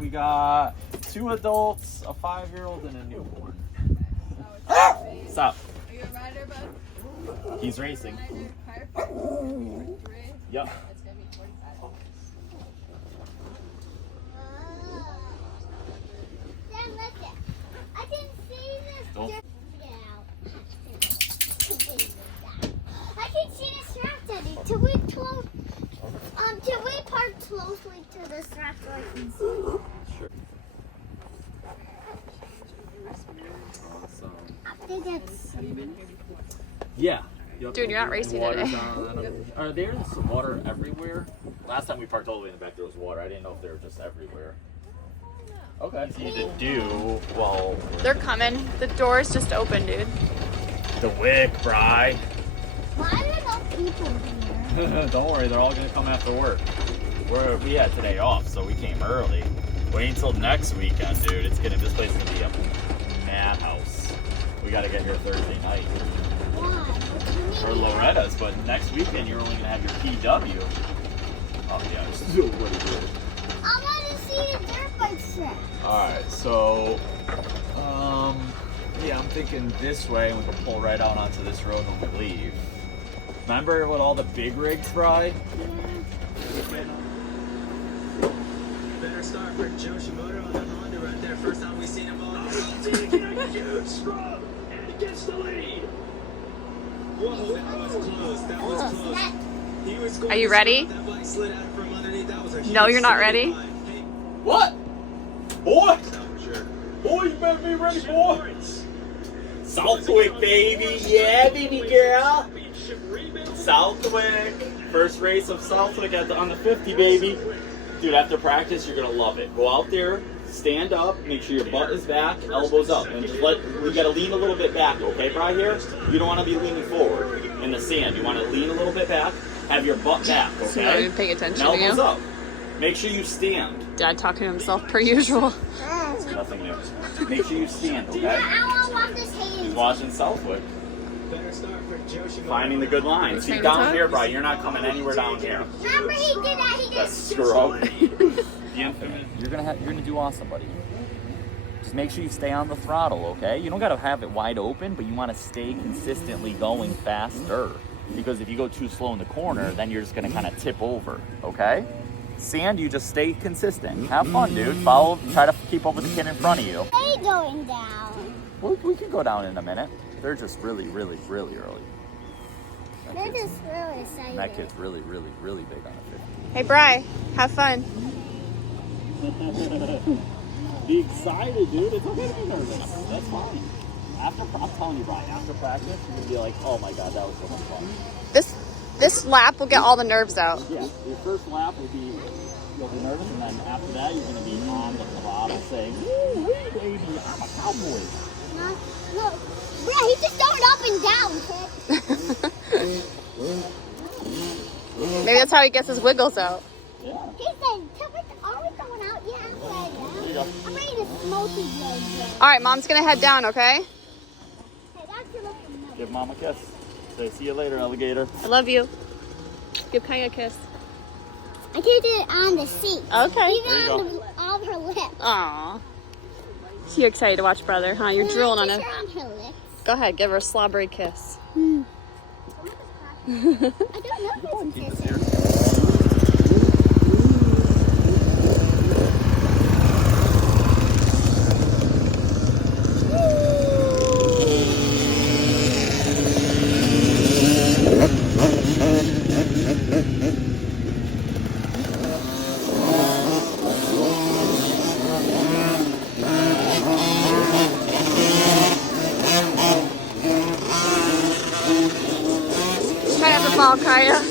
We got 2 adults, a 5-year-old, and a newborn. Stop. Are you a rider, bud? He's racing. Yep. It's gonna be 45. Dad, look it. I can see this. Don't. Get out. I can see the strap, Daddy. Till we park closely to the strap so I can see. Sure. Awesome. I think that's. Yeah. Yep. Dude, you're not racing Water's today. on. Are there some water everywhere? Last time we parked all the way in the back, there was water. I didn't know if they were just everywhere. Okay. Easy to do. Well, They're coming. The door's just open, dude. the Wick, Bri. Why are there no people here? Don't worry, they're all gonna come after work. We had today off, so we came early. Wait until next weekend, dude. This place is gonna be a madhouse. We gotta get here Thursday night. Why? For Loretta's, but next weekend you're only gonna have your PW. Oh yeah, it's still really good. I want to see the dirt bike strip. Alright, so yeah, I'm thinking this way and we can pull right out onto this road when we leave. Remember what all the big rigs ride? Better start for Joe Shimoda on the Honda right there. First time we seen him on. Taking a huge scrub and he gets the lead. Whoa, that was close. That was close. He was going Are you to ready? scrub. That bike slid out from underneath. That was a No, huge you're not slide. ready? Hey, What? Boy! that's not for sure. Boy, you better be ready, boy! Southwick, baby! Yeah, baby girl! Southwick! First race of Southwick on the 50, baby! Dude, after practice, you're gonna love it. Go out there, stand up, make sure your butt is back, elbows up, and just we gotta lean a little bit back, okay, Bri, here? You don't wanna be leaning forward in the sand. You wanna lean a little bit back, have your butt back, So not okay? even paying attention And to elbows you. up. Make sure you stand. Dad talking to himself per usual. Nothing new. Make sure you stand, okay? I want to walk this He's Hayden. watching Southwick. Better start for Joe Shimoda. Finding the good line. See, Tiny down Tot? here, Bri, you're not coming anywhere down here. Remember he did that? He did That's scrub. The infinite. You're gonna do awesome, buddy. Just make sure you stay on the throttle, okay? You don't gotta have it wide open, but you wanna stay consistently going faster. Because if you go too slow in the corner, then you're just gonna kind of tip over, okay? Sand, you just stay consistent. Have fun, dude. Try to keep up with the kid in front of you. they going down. We can go down in a minute. They're just really, really, really early. They're just really excited. That kid's really, really, really big on the 50. Hey, Bri, have fun. Be excited, dude. It's okay to be nervous. That's fine. I'm telling you, Brian, after practice, you're gonna be like, oh my god, that was so much fun. This lap will get all the nerves out. Yeah, your first lap will be, you'll be nervous, and then after that, you're gonna be on the throttle saying, woo, baby, I'm a cowboy. Look, bro, he just throwing up and down, kid. Maybe that's how he gets his wiggles out. Yeah. He said, are we going out? Yeah, I'm ready. you go. I'm ready to smoke his legs. All right, Mom's gonna head down, okay? Hey, that's your looking nose. Give Mom a kiss. Say, see you later, alligator. I love you. Give Kaya a kiss. I did it on the seat. Okay. Even There you on all her lips. Aw. So you excited to watch brother, huh? You're drooling on Kiss him. her on her lips. Go ahead, give her a slobbery kiss. I don't know if it's kissing. Try not to fall, Kaya.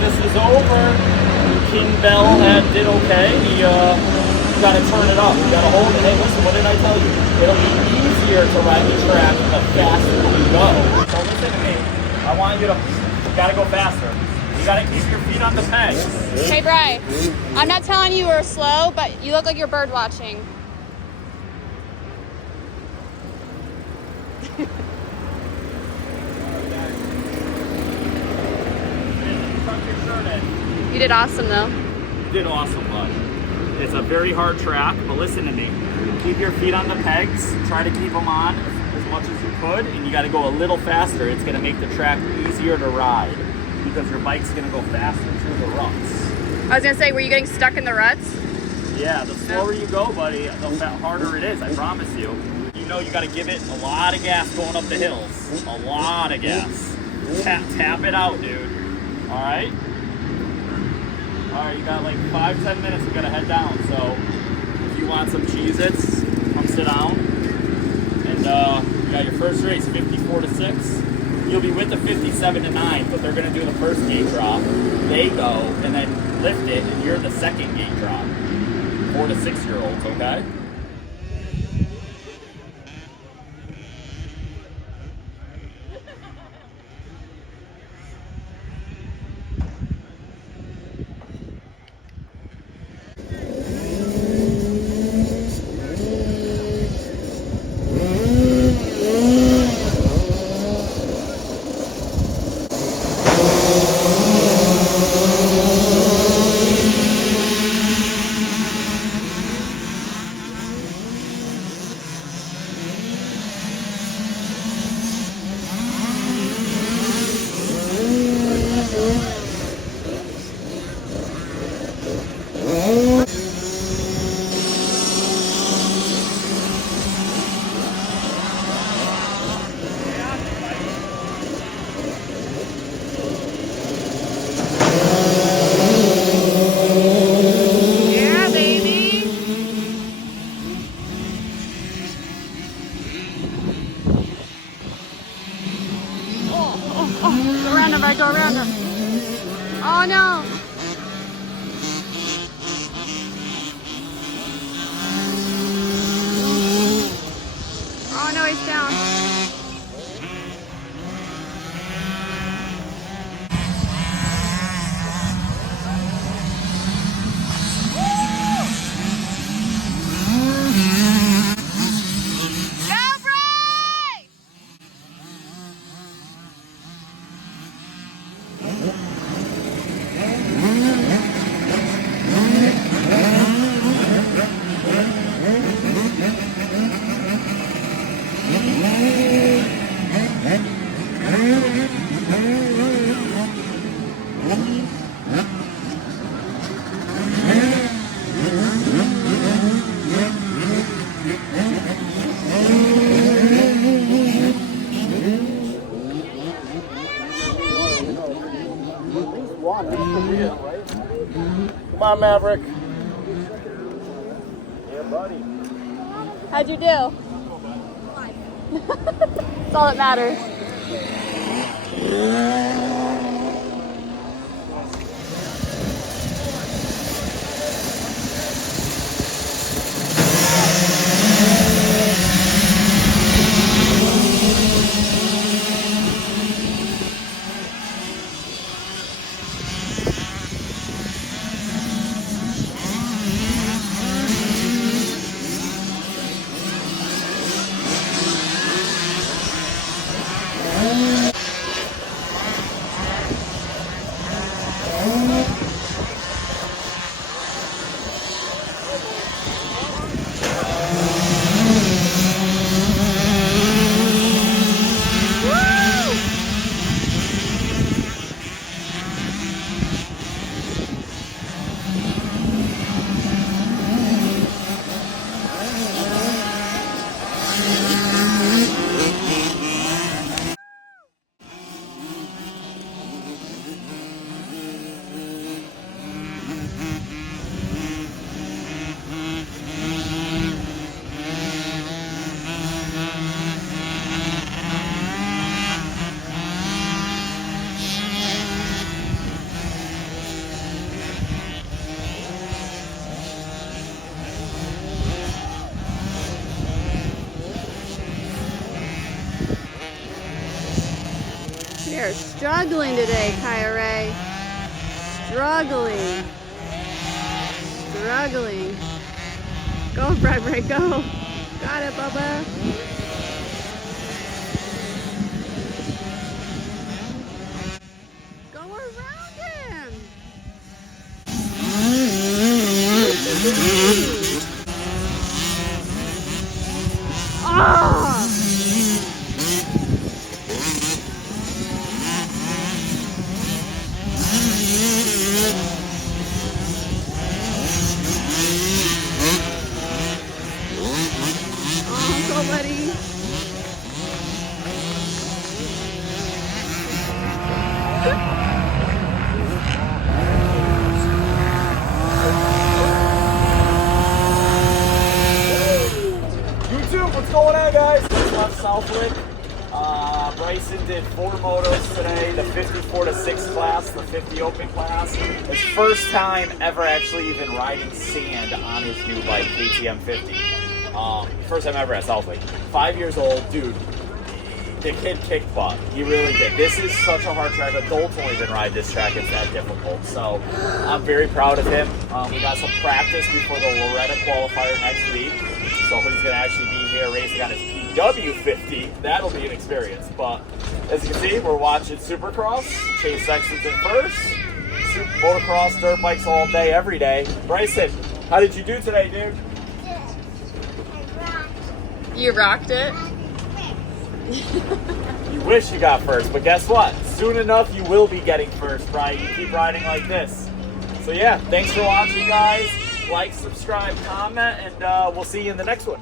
this is over. King Bell did okay. You gotta turn it up. You gotta hold it. Hey, listen, what did I tell you? It'll be easier to ride the track the faster you go. So listen to me. I want you gotta go faster. You gotta keep your feet on the pegs. Hey, Bri, I'm not telling you we're slow, but you look like you're bird watching. You did awesome, though. You did awesome, bud. It's a very hard track, but listen to me. Keep your feet on the pegs. Try to keep them on as much as you could, and you got to go a little faster. It's going to make the track easier to ride because your bike's going to go faster through the ruts. I was going to say, were you getting stuck in the ruts? Yeah, the slower you go, buddy, the harder it is, I promise you. You know you got to give it a lot of gas going up the hills. A lot of gas. Tap it out, dude. All right? All right, you got like 5-10 minutes. We gotta head down. So if you want some Cheez-Its, come sit down. And you got your first race, 54-6. You'll be with the 57-9, but they're gonna do the first gate drop. They go and then lift it, and you're the second gate drop. 4 to 6-year-olds, okay? Go around him. Oh no. Oh no, he's down. Come on, Maverick. Yeah, buddy. How'd you do? That's all that matters. are struggling today, Kyrie. Struggling. Struggling. Go, Bradbury, go. Got it, Bubba. Go around him. Ah! Oh, buddy. YouTube, what's going on, guys? Just left Southwick. Bryson did 4 motos today, the 54 to 6 class, the 50 open class. His first time ever actually even riding sand on his new bike, KTM 50. First time ever at Southwick. 5 years old, dude. The kid kicked butt. He really did. This is such a hard track. Adults won't even ride this track. It's that difficult. So I'm very proud of him. We got some practice before the Loretta qualifier next week. So he's going to actually be here racing on his PW50. That'll be an experience. But as you can see, we're watching Supercross. Chase Sexton's in first. Motocross, dirt bikes all day, every day. Bryson, how did you do today, dude? You rocked it. You wish you got first, but guess what? Soon enough, you will be getting first, right? You keep riding like this. So yeah, thanks for watching, guys. Like, subscribe, comment, and we'll see you in the next one.